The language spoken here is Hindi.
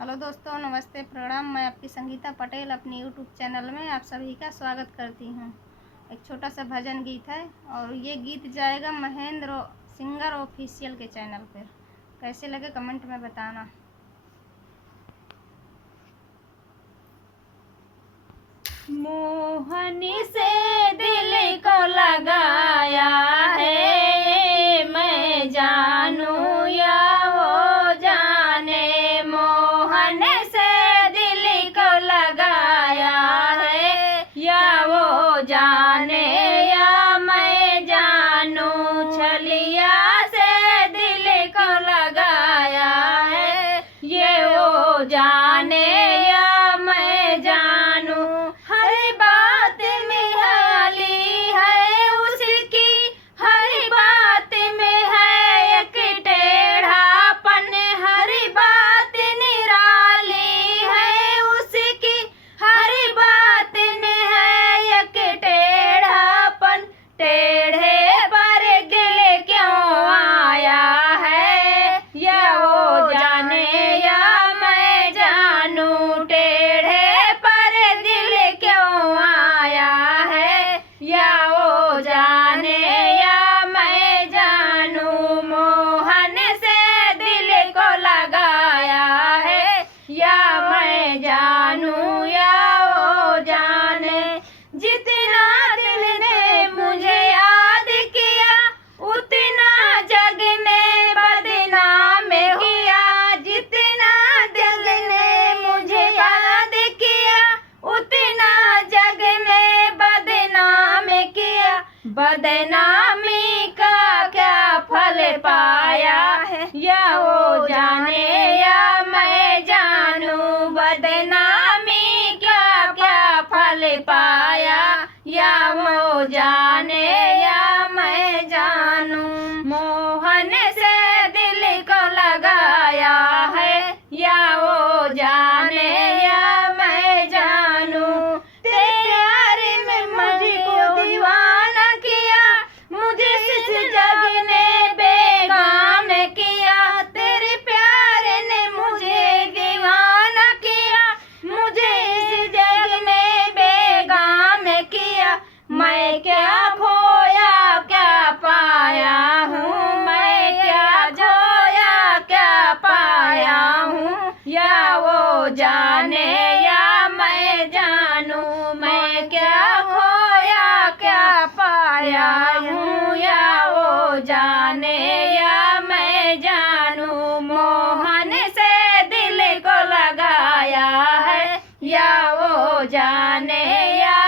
हेलो दोस्तों, नमस्ते, प्रणाम। मैं आपकी संगीता पटेल अपनी यूट्यूब चैनल में आप सभी का स्वागत करती हूँ। एक छोटा सा भजन गीत है और ये गीत जाएगा महेंद्र सिंगर ऑफिशियल के चैनल पर। कैसे लगे कमेंट में बताना। मोहनी से दिल को लगाया है, मैं जानू या वो जाने। मोहन से दिल को लगाया है, या वो जाने या मैं जानू। छलिया से दिल को लगाया है, ये वो जाने या मैं जानू। हर बात में हाली है उसकी, हर बात में है एक टेढ़ापन। हर बात निराली है उसकी, हर बात में है एक टेढ़ापन। टेढ़े पर गिले क्यों आया है, या वो जाने या मैं जानू। टेढ़े पर दिल क्यों आया है, या वो जाने या मैं जानू। मोहन से दिल को लगाया है, या मैं जानू या वो जाने। जितना दिल ने मुझे याद किया, उतना जग ने बदनाम किया। जितना दिल ने मुझे याद किया, उतना जग ने बदनाम किया। बदनामी का क्या फल पाया है, या वो जाने या मैं जानू। बदनामी का क्या फल पाया, या वो जाने या मैं जानू। मोहन से दिल को लगाया है, या वो जाने या मैं जानू। तेरे प्यार में मुझको दीवाना किया, मुझे इस जग ने बेगाम किया। तेरे प्यार ने मुझे दीवाना किया, मुझे इस जग ने बेगाम किया। मैं क्या खोया क्या पाया हूँ, मैं क्या खोया क्या पाया हूँ, या वो जाने या मैं जानू। मैं क्या खोया क्या पाया हूँ, या वो जाने या मैं जानू। मोहन से दिल को लगाया है, या वो जाने या